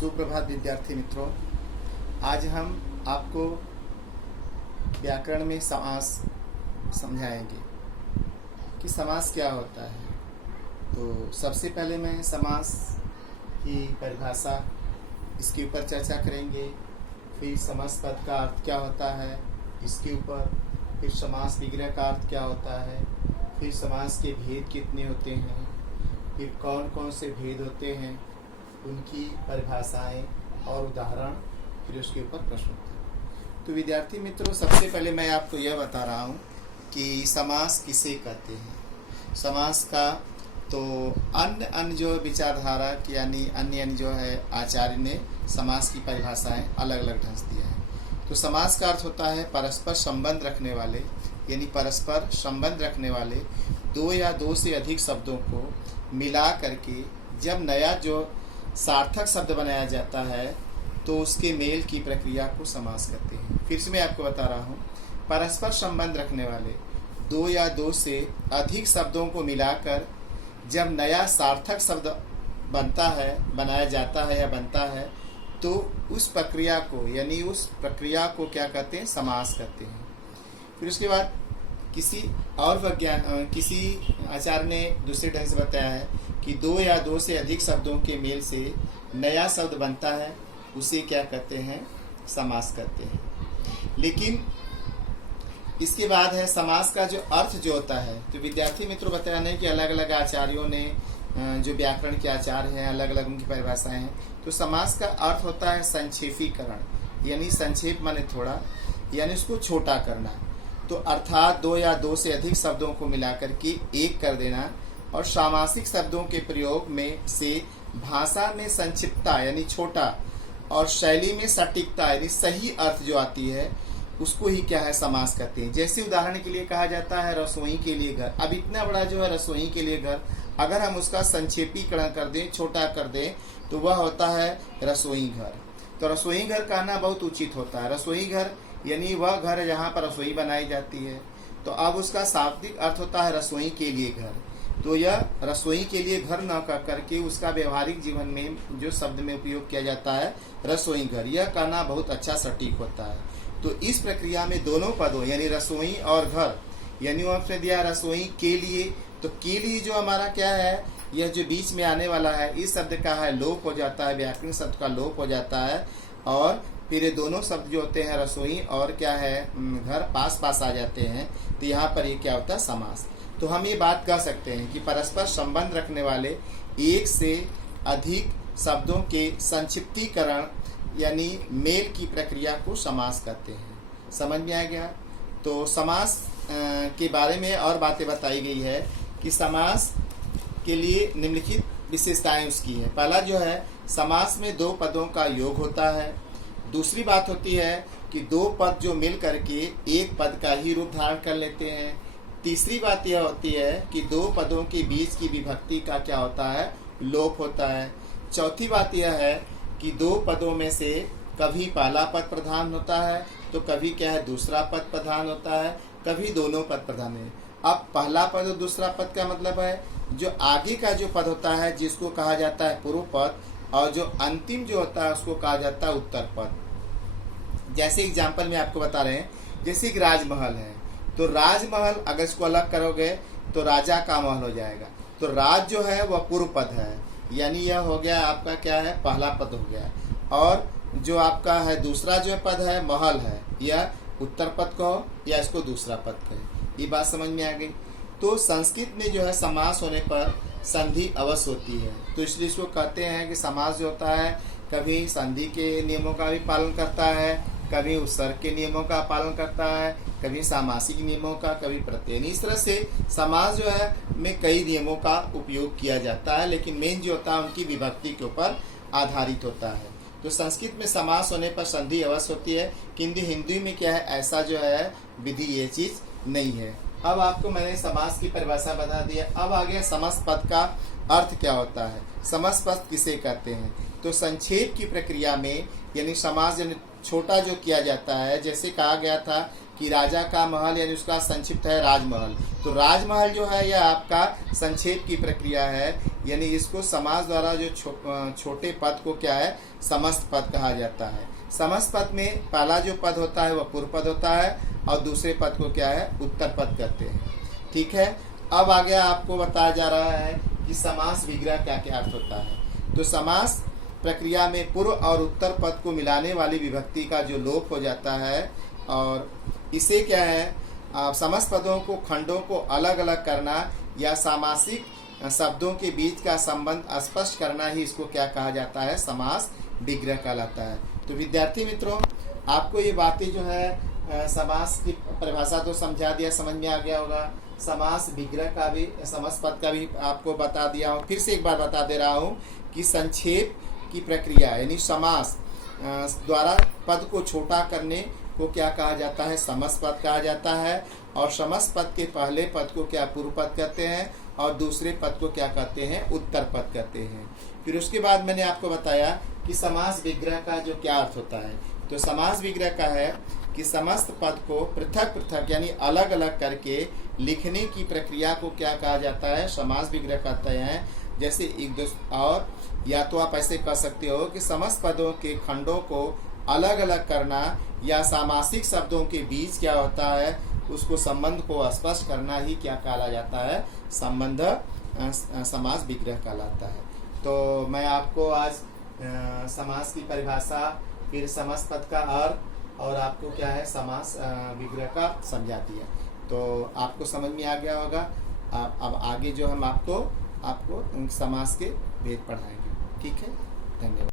सुप्रभात विद्यार्थी मित्रों। आज हम आपको व्याकरण में समास समझाएंगे कि समास क्या होता है। तो सबसे पहले मैं समास की परिभाषा इसके ऊपर चर्चा करेंगे, फिर समास पद का अर्थ क्या होता है इसके ऊपर, फिर समास विग्रह का अर्थ क्या होता है, फिर समास के भेद कितने होते हैं, फिर कौन कौन से भेद होते हैं, उनकी परिभाषाएं और उदाहरण, फिर उसके ऊपर प्रश्न उत्तर। तो विद्यार्थी मित्रों, सबसे पहले मैं आपको यह बता रहा हूँ कि समास किसे कहते हैं। समास का तो अन्य जो विचारधारा की यानी अन्य जो है आचार्य ने समास की परिभाषाएं अलग अलग ढंग से दिया है। तो समास का अर्थ होता है परस्पर संबंध रखने वाले, यानी परस्पर संबंध रखने वाले दो या दो से अधिक शब्दों को मिला करके जब नया जो सार्थक शब्द बनाया जाता है तो उसके मेल की प्रक्रिया को समास कहते हैं। फिर से मैं आपको बता रहा हूँ, परस्पर संबंध रखने वाले दो या दो से अधिक शब्दों को मिलाकर जब नया सार्थक शब्द बनता है, बनाया जाता है या बनता है, तो उस प्रक्रिया को यानी उस प्रक्रिया को क्या कहते हैं, समास कहते हैं। फिर उसके बाद किसी आचार्य ने दूसरे ढंग से बताया है कि दो या दो से अधिक शब्दों के मेल से नया शब्द बनता है, उसे क्या कहते हैं, समास कहते हैं। लेकिन इसके बाद है समास का जो अर्थ जो होता है। तो विद्यार्थी मित्रों, बताया नहीं कि अलग अलग आचार्यों ने जो व्याकरण के आचार्य हैं अलग अलग उनकी परिभाषाएं हैं। तो समास का अर्थ होता है संक्षेपीकरण, यानी संक्षेप माने थोड़ा, यानी उसको छोटा करना। तो अर्थात दो या दो से अधिक शब्दों को मिलाकर के एक कर देना और सामासिक शब्दों के प्रयोग में से भाषा में संक्षिप्तता यानी छोटा और शैली में सटीकता यानी सही अर्थ जो आती है उसको ही क्या है, समास कहते हैं। जैसे उदाहरण के लिए कहा जाता है रसोई के लिए घर। अब इतना बड़ा जो है रसोई के लिए घर, अगर हम उसका संक्षेपीकरण कर दें, छोटा कर दें, तो वह होता है रसोई घर। तो रसोई घर कहना बहुत उचित होता है। रसोई घर यानी वह घर जहाँ पर रसोई बनाई जाती है। तो अब उसका शाब्दिक अर्थ होता है रसोई के लिए घर। तो यह रसोई के लिए घर न कह करके उसका व्यवहारिक जीवन में जो शब्द में उपयोग किया जाता है रसोई घर, यह कहना बहुत अच्छा सटीक होता है। तो इस प्रक्रिया में दोनों पदों यानी रसोई और घर, यानी आपने दिया रसोई के लिए, तो के लिए जो हमारा क्या है, यह जो बीच में आने वाला है इस शब्द का है लोप हो जाता है, व्याकरण शब्द का लोप हो जाता है, और फिर ये दोनों शब्द जो होते हैं रसोई और क्या है घर पास पास आ जाते हैं। तो यहाँ पर ये क्या होता है, समास। तो हम ये बात कह सकते हैं कि परस्पर संबंध रखने वाले एक से अधिक शब्दों के संक्षिप्तीकरण यानी मेल की प्रक्रिया को समास कहते हैं। समझ में आ गया। तो समास के बारे में और बातें बताई गई है कि समास के लिए निम्नलिखित विशेषताएं उसकी है। पहला जो है, समास में दो पदों का योग होता है। दूसरी बात होती है कि दो पद जो मिल करके एक पद का ही रूप धारण कर लेते हैं। तीसरी बात यह होती है कि दो पदों के बीच की विभक्ति का क्या होता है, लोप होता है। चौथी बात यह है कि दो पदों में से कभी पहला पद प्रधान होता है तो कभी क्या है दूसरा पद प्रधान होता है, कभी दोनों पद प्रधान है। अब पहला पद और दूसरा पद का मतलब है जो आगे का जो पद होता है जिसको कहा जाता है पूर्व पद, और जो अंतिम जो होता है उसको कहा जाता है उत्तर पद। जैसे एग्जाम्पल में आपको बता रहे हैं, जैसे एक राजमहल है, तो राजमहल अगर इसको अलग करोगे तो राजा का महल हो जाएगा। तो राज जो है वह पूर्व पद है, यानी यह हो गया आपका क्या है, पहला पद हो गया। और जो आपका है दूसरा जो पद है महल है, यह उत्तर पद कहो या इसको दूसरा पद कहे। ये बात समझ में आ गई। तो संस्कृत में जो है समास होने पर संधि अवश्य होती है, तो इसलिए इसको कहते हैं कि समास जो होता है कभी संधि के नियमों का भी पालन करता है, कभी उपसर्ग के नियमों का पालन करता है, कभी सामासिक नियमों का, कभी प्रत्यय। इस तरह से समास जो है में कई नियमों का उपयोग किया जाता है, लेकिन मेन जो होता है उनकी विभक्ति के ऊपर आधारित होता है। तो संस्कृत में समास होने पर संधि अवश्य होती है, किंतु हिंदी में क्या है, ऐसा जो है विधि ये चीज नहीं है। अब आपको मैंने समास की परिभाषा बता दी है। अब आ गया समस्त पद का अर्थ क्या होता है, समस्त पद किसे कहते हैं। तो संक्षेप की प्रक्रिया में यानी समास यानी छोटा जो किया जाता है, जैसे कहा गया था कि राजा का महल यानी उसका संक्षिप्त है राजमहल। तो राजमहल जो है यह आपका संक्षेप की प्रक्रिया है, यानी इसको समास द्वारा जो छोटे पद को क्या है, समस्त पद कहा जाता है। समस्त पद में पहला जो पद होता है वह पूर्व पद होता है और दूसरे पद को क्या है, उत्तर पद कहते हैं। ठीक है, अब आगे आपको बताया जा रहा है कि समास विग्रह क्या क्या अर्थ होता है। तो समास प्रक्रिया में पूर्व और उत्तर पद को मिलाने वाली विभक्ति का जो लोप हो जाता है, और इसे क्या है, समस्त पदों को खंडों को अलग अलग करना या सामासिक शब्दों के बीच का संबंध स्पष्ट करना ही इसको क्या कहा जाता है, समास विग्रह कहलाता है। तो विद्यार्थी मित्रों, आपको ये बातें जो है समास की परिभाषा तो समझा दिया, समझ में आ गया होगा। समास विग्रह का भी, समस्त पद का भी आपको बता दिया हूँ। फिर से एक बार बता दे रहा हूँ कि संक्षेप की प्रक्रिया यानी समास द्वारा पद को छोटा करने को क्या कहा जाता है, समस्त पद कहा जाता है। और समस्त पद के पहले पद को क्या पूर्व पद कहते हैं और दूसरे पद को क्या कहते हैं, उत्तर पद कहते हैं। फिर उसके बाद मैंने आपको बताया कि समास विग्रह का जो क्या अर्थ होता है। तो समास विग्रह का है कि समस्त पद को पृथक पृथक यानी अलग अलग करके लिखने की प्रक्रिया को क्या कहा जाता है, समास विग्रह कहते हैं। जैसे एक और या तो आप ऐसे कह सकते हो कि समस्त पदों के खंडों को अलग अलग करना या सामासिक शब्दों के बीच क्या होता है, उसको संबंध को स्पष्ट करना ही क्या कहा जाता है, संबंध समास विग्रह कहलाता है। तो मैं आपको आज समास की परिभाषा, फिर समस्त पद का अर्थ और आपको क्या है समास विग्रह का समझा दिया। तो आपको समझ में आ गया होगा। अब आगे जो हम आपको समास के भेद पढ़ाएंगे। ठीक है, धन्यवाद।